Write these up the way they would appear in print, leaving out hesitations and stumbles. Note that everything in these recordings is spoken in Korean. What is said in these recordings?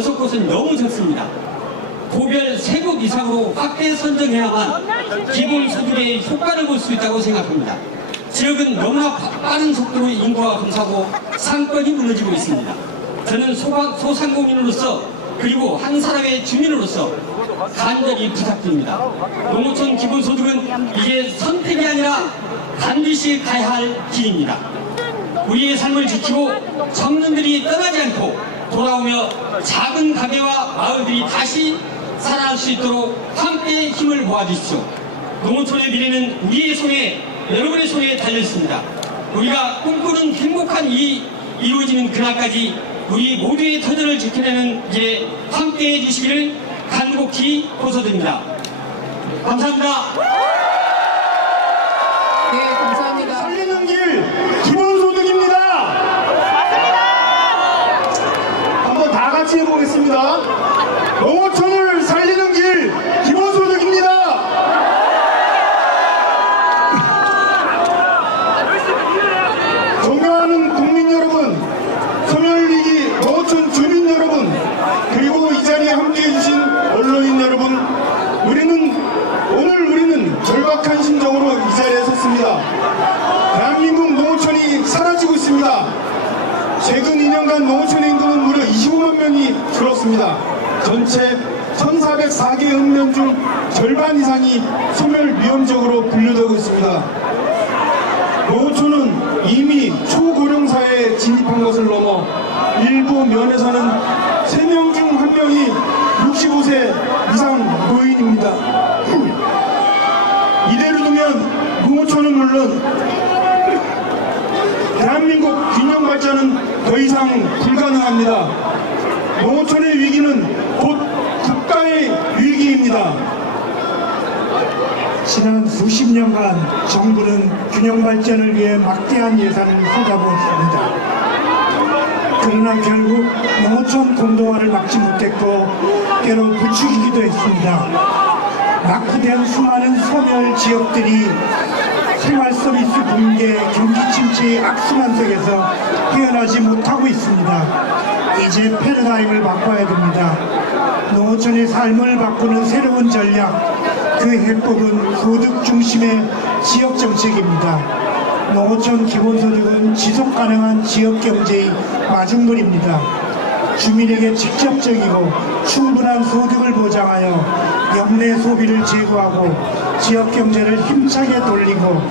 6곳은 너무 적습니다. 도별 3곳 이상으로 확대 선정해야만 기본소득의 효과를 볼 수 있다고 생각합니다. 지역은 너무나 빠른 속도로 인구가 감소하고 상권이 무너지고 있습니다. 저는 소상공인으로서 그리고 한 사람의 주민으로서 간절히 부탁드립니다. 농어촌 기본소득은 이제 선택이 아니라 반드시 가야 할 길입니다. 우리의 삶을 지키고 청년들이 떠나지 않고 돌아오며 작은 가게와 마을들이 다시 살아날 수 있도록 함께 힘을 모아주십시오. 농어촌의 미래는 우리의 손에, 여러분의 손에 달려있습니다. 우리가 꿈꾸는 행복한 일이 이루어지는 그날까지 우리 모두의 터전을 지켜내는 길에 함께해 주시기를 간곡히 호소드립니다. 감사합니다. 네, 감사합니다. 살리는 길 기본소득입니다. 한번 다 같이 해보겠습니다. 농어촌을 살리는 길 기본소득입니다. 존경하는 국민 여러분, 소멸위기 농어촌 주민 여러분, 그리고 이 자리에 함께해 주신 언론인 여러분, 우리는 절박한 심정으로 이 자리에 섰습니다. 대한민국 농어촌이 사라지고 있습니다. 최근 2년간 농어촌의 인구는 무려 25만 명이 줄었습니다. 전체 1404개 읍면 중 절반 이상이 소멸 위험적으로 분류되고 있습니다. 농어촌은 이미 초고령 사회에 진입한 것을 넘어 일부 면에서는 3명 중 1명이 65세 이상 노인입니다. 이대로 두면 농어촌은 물론 대한민국 균형 발전은 더 이상 불가능합니다. 농어촌의 위기는 곧 국가의 위기입니다. 지난 수십 년간 정부는 균형 발전을 위해 막대한 예산을 쏟아부었습니다. 그러나 결국 농어촌 공동화를 막지 못했고 때로 부추기기도 했습니다. 낙후된 수많은 소멸 지역들이 생활 서비스 붕괴, 경기 침체의 악순환 속에서 헤어나지 못하고 있습니다. 이제 패러다임을 바꿔야 됩니다. 농어촌의 삶을 바꾸는 새로운 전략, 그 해법은 소득 중심의 지역 정책입니다. 농어촌 기본소득은 지속가능한 지역경제의 마중물입니다. 주민에게 직접적이고 충분한 소득을 보장하여 영내 소비를 제고하고 지역경제를 힘차게 돌리고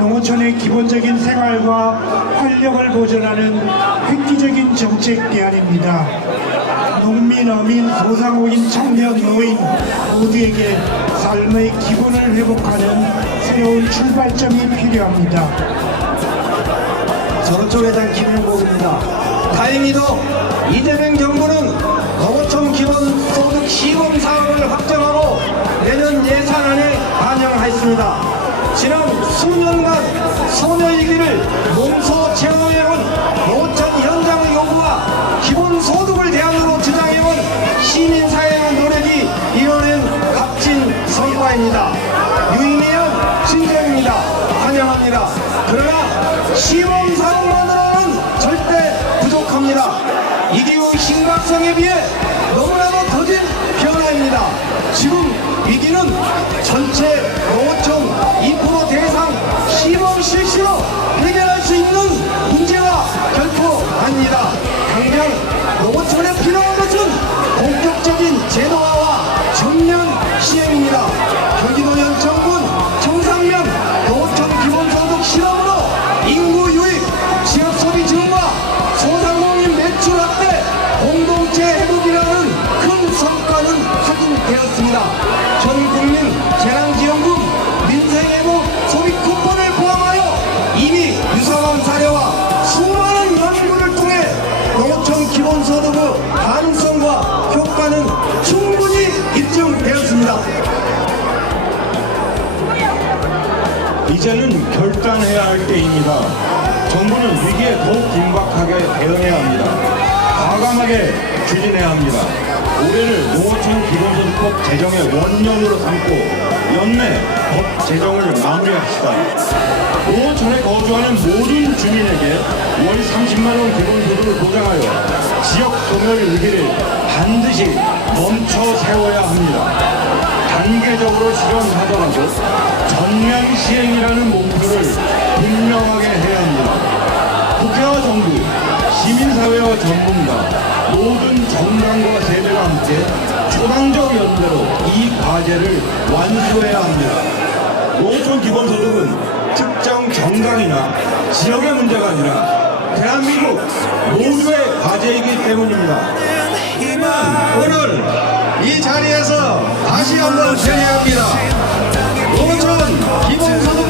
농어촌의 기본적인 생활과 활력을 보존하는 획기적인 정책 대안입니다. 농민, 어민, 소상공인, 청년, 노인 모두에게 삶의 기본을 회복하는 새로운 출발점이 필요합니다. 전원촌회장 김용복입니다. 다행히도 이재명 정부는 농어촌 기본소득 시범 사업을 확정하고 내년 예산안에 반영하였습니다. 지난 수년간 소멸위기를 몸소 체험해온 농어촌 현장의 요구와 기본소득을 대안으로 주장해온 시민사회의 노력이 이뤄낸 값진 성과입니다. 유의미한 진정입니다. 환영합니다. 그러나 시범사업만으로는 절대 부족합니다. 이 기후 심각성에 비해 너무나도 더딘 변화입니다. 지금 위기는 전체 농어촌 2% 대상 시범 실시로 해결할 수 있는 문제가 결코 아닙니다. 당장 농어촌에 필요한 것은 본격적인 제도화와 전면 시행입니다. 경기도 연천군 청상면 농어촌 기본소득 실험으로 인구 유입, 지역 소비 증가, 소상공인 매출 확대, 공동체 회복이라는 큰 성과는 확인되었습니다. 전 국민 재난지원금, 민생회복, 소비 쿠폰을 포함하여 이미 유사한 사례와 수많은 연구를 통해 농어촌 기본소득의 가능성과 효과는 충분히 입증되었습니다. 이제는 결단해야 할 때입니다. 정부는 위기에 더욱 긴박하게 대응해야 합니다. 과감하게 추진해야 합니다. 올해를 농어촌 기본소득 헌법 제정의 원년으로 삼고 연내 법 제정을 마무리합시다. 노원천에 거주하는 모든 주민에게 월 30만 원 기본소득을 보장하여 지역 소멸 위기를 반드시 멈춰 세워야 합니다. 단계적으로 실현하더라도 전면 시행이라는 목표를 분명하게 해야 합니다. 국회와 정부, 시민사회와 전문가, 모든 정당과 세대가 함께 초당적 연대로 이 과제를 완수해야 합니다. 노천 기본소득은 특정 정당이나 지역의 문제가 아니라 대한민국 모두의 과제이기 때문입니다. 오늘 이 자리에서 다시 한번宣얘합니다. 노천 기본소득